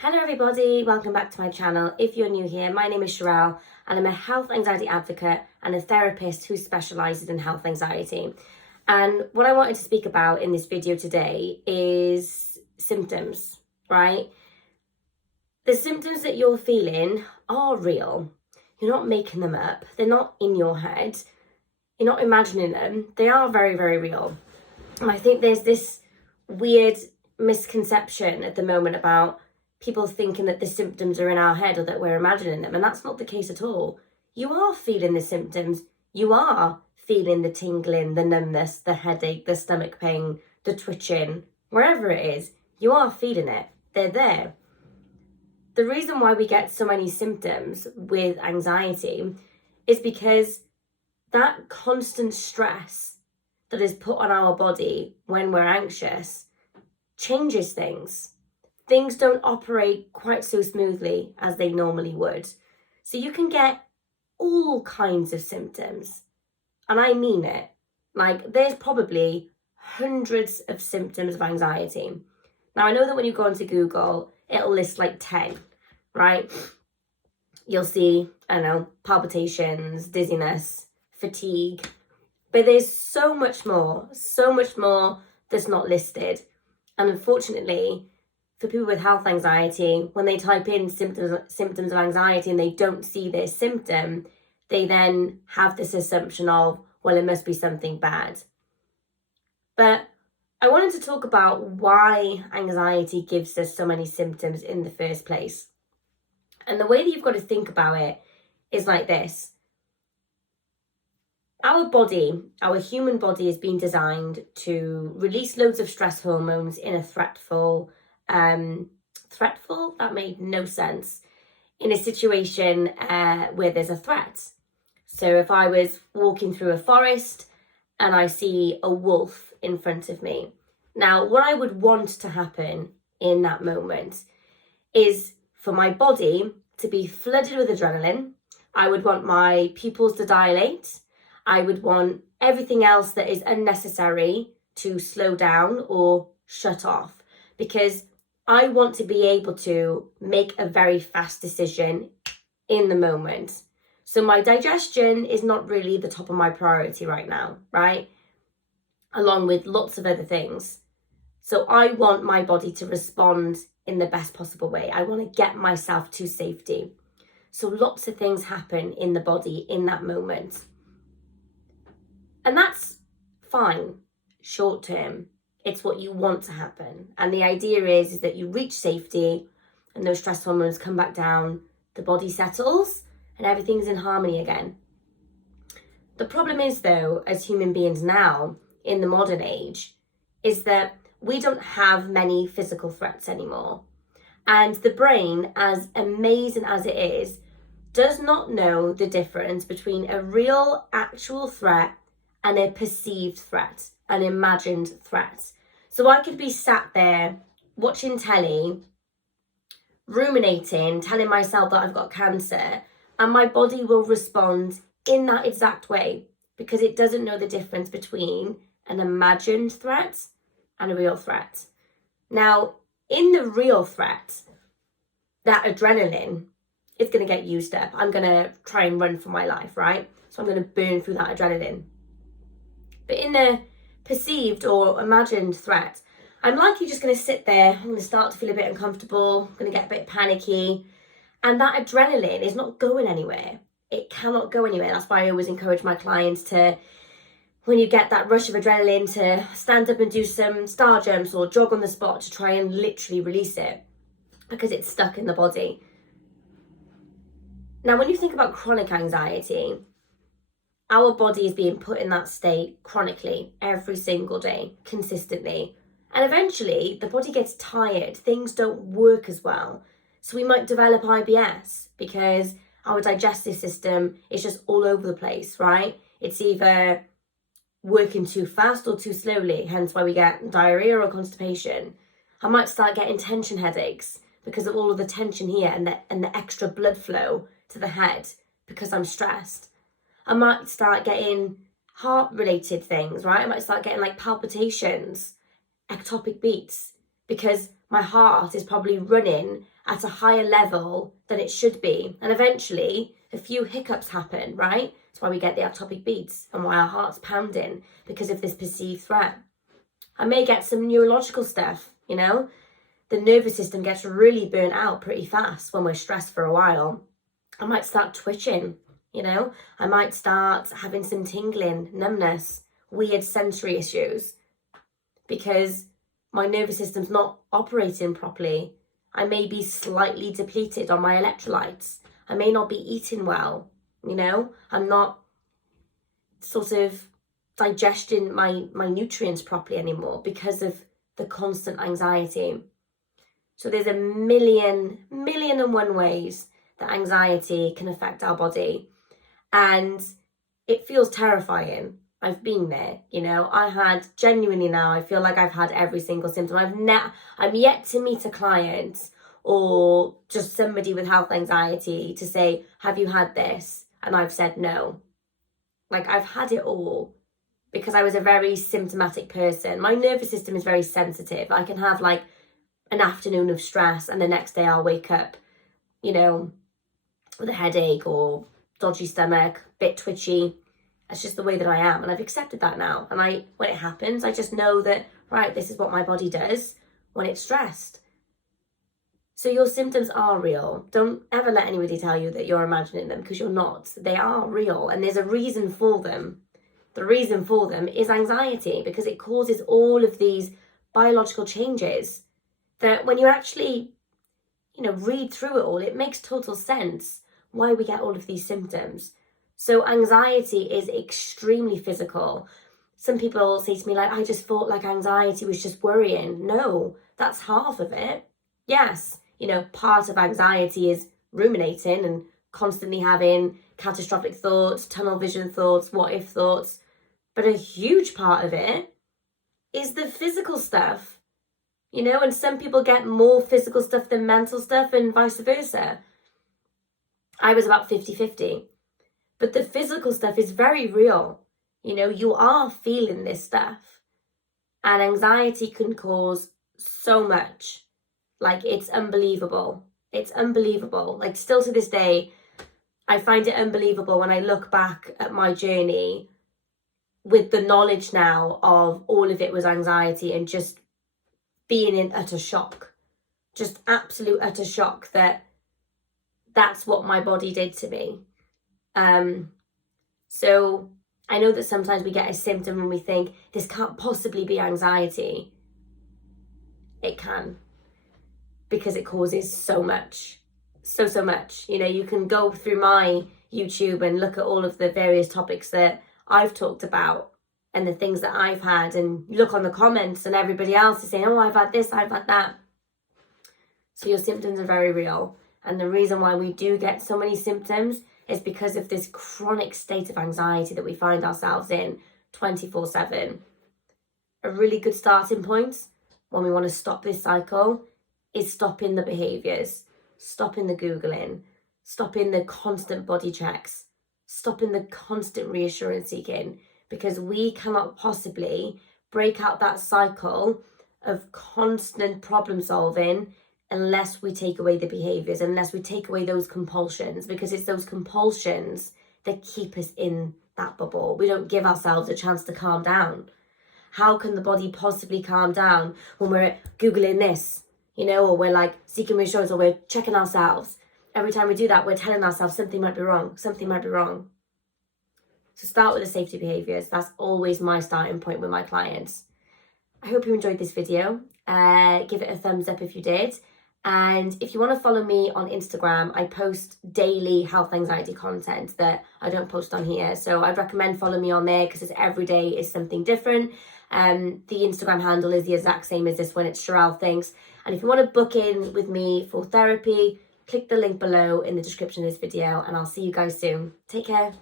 Hello everybody, welcome back to my channel. If you're new here, my name is Sherelle and I'm a health anxiety advocate and a therapist who specialises in health anxiety. And what I wanted to speak about in this video today is symptoms, right? The symptoms that you're feeling are real. You're not making them up. They're not in your head. You're not imagining them. They are very, very real. And I think there's this weird misconception at the moment about people thinking that the symptoms are in our head or that we're imagining them, and that's not the case at all. You are feeling the symptoms. You are feeling the tingling, the numbness, the headache, the stomach pain, the twitching, wherever it is, you are feeling it. They're there. The reason why we get so many symptoms with anxiety is because that constant stress that is put on our body when we're anxious changes things. Things don't operate quite so smoothly as they normally would. So you can get all kinds of symptoms. And I mean it. Like, there's probably hundreds of symptoms of anxiety. Now, I know that when you go onto Google, it'll list like 10, right? You'll see, I don't know, palpitations, dizziness, fatigue. But there's so much more that's not listed. And unfortunately, for people with health anxiety, when they type in symptoms of anxiety and they don't see their symptom, they then have this assumption of, well, it must be something bad. But I wanted to talk about why anxiety gives us so many symptoms in the first place. And the way that you've got to think about it is like this. Our body, our human body, has been designed to release loads of stress hormones in a threatful, that made no sense, in a situation where there's a threat. So if I was walking through a forest and I see a wolf in front of me, now what I would want to happen in that moment is for my body to be flooded with adrenaline. I would want my pupils to dilate. I would want everything else that is unnecessary to slow down or shut off, because I want to be able to make a very fast decision in the moment. So my digestion is not really the top of my priority right now, right? Along with lots of other things. So I want my body to respond in the best possible way. I want to get myself to safety. So lots of things happen in the body in that moment. And that's fine, short term. It's what you want to happen. And the idea is that you reach safety and those stress hormones come back down, the body settles, and everything's in harmony again. The problem is, though, as human beings now, in the modern age, is that we don't have many physical threats anymore. And the brain, as amazing as it is, does not know the difference between a real, actual threat and a perceived threat, an imagined threat. So I could be sat there watching telly, ruminating, telling myself that I've got cancer, and my body will respond in that exact way because it doesn't know the difference between an imagined threat and a real threat. Now, in the real threat, that adrenaline is going to get used up. I'm going to try and run for my life, right? So I'm going to burn through that adrenaline. But in the perceived or imagined threat, I'm likely just going to sit there. I'm going to start to feel a bit uncomfortable. I'm going to get a bit panicky. And that adrenaline is not going anywhere. It cannot go anywhere. That's why I always encourage my clients to, when you get that rush of adrenaline, to stand up and do some star jumps or jog on the spot to try and literally release it, because it's stuck in the body. Now, when you think about chronic anxiety, our body is being put in that state chronically, every single day, consistently. And eventually, the body gets tired. Things don't work as well. So we might develop IBS because our digestive system is just all over the place, right? It's either working too fast or too slowly, hence why we get diarrhea or constipation. I might start getting tension headaches because of all of the tension here and the extra blood flow to the head because I'm stressed. I might start getting heart-related things, right? I might start getting like palpitations, ectopic beats, because my heart is probably running at a higher level than it should be. And eventually a few hiccups happen, right? That's why we get the ectopic beats and why our heart's pounding, because of this perceived threat. I may get some neurological stuff, you know? The nervous system gets really burnt out pretty fast when we're stressed for a while. I might start twitching, you know? I might start having some tingling, numbness, weird sensory issues, because my nervous system's not operating properly. I may be slightly depleted on my electrolytes. I may not be eating well, you know? I'm not sort of digesting my nutrients properly anymore because of the constant anxiety. So there's a million and one ways that anxiety can affect our body. And it feels terrifying. I've been there, you know. I had genuinely now, I feel like I've had every single symptom. I'm yet to meet a client or just somebody with health anxiety to say, have you had this? And I've said no. Like, I've had it all because I was a very symptomatic person. My nervous system is very sensitive. I can have like an afternoon of stress and the next day I'll wake up, you know, with a headache or dodgy stomach, bit twitchy. That's just the way that I am, and I've accepted that now. And when it happens, I just know that, right, this is what my body does when it's stressed. So your symptoms are real. Don't ever let anybody tell you that you're imagining them, because you're not. They are real, and there's a reason for them. The reason for them is anxiety, because it causes all of these biological changes that when you actually, you know, read through it all, it makes total sense why we get all of these symptoms. So anxiety is extremely physical. Some people say to me, like, I just thought like anxiety was just worrying. No, that's half of it. Yes, you know, part of anxiety is ruminating and constantly having catastrophic thoughts, tunnel vision thoughts, what if thoughts. But a huge part of it is the physical stuff. You know, and some people get more physical stuff than mental stuff and vice versa. I was about 50-50. But the physical stuff is very real. You know, you are feeling this stuff. And anxiety can cause so much. Like, it's unbelievable. It's unbelievable. Like, still to this day, I find it unbelievable when I look back at my journey with the knowledge now of all of it was anxiety and just being in utter shock. Just absolute utter shock that that's what my body did to me. So I know that sometimes we get a symptom and we think this can't possibly be anxiety. It can, because it causes so much, so much. You know, you can go through my YouTube and look at all of the various topics that I've talked about and the things that I've had, and look on the comments and everybody else is saying, oh, I've had this, I've had that. So your symptoms are very real. And the reason why we do get so many symptoms is because of this chronic state of anxiety that we find ourselves in 24/7. A really good starting point when we want to stop this cycle is stopping the behaviours, stopping the Googling, stopping the constant body checks, stopping the constant reassurance seeking, because we cannot possibly break out that cycle of constant problem solving unless we take away the behaviours, unless we take away those compulsions, because it's those compulsions that keep us in that bubble. We don't give ourselves a chance to calm down. How can the body possibly calm down when we're Googling this, you know, or we're like seeking reassurance, or we're checking ourselves? Every time we do that, we're telling ourselves something might be wrong, something might be wrong. So start with the safety behaviours. That's always my starting point with my clients. I hope you enjoyed this video. Give it a thumbs up if you did. And if you want to follow me on Instagram, I post daily health anxiety content that I don't post on here. So I'd recommend follow me on there, because it's every day is something different. The Instagram handle is the exact same as this one. It's Sherelle Thinks. And if you want to book in with me for therapy, click the link below in the description of this video, and I'll see you guys soon. Take care.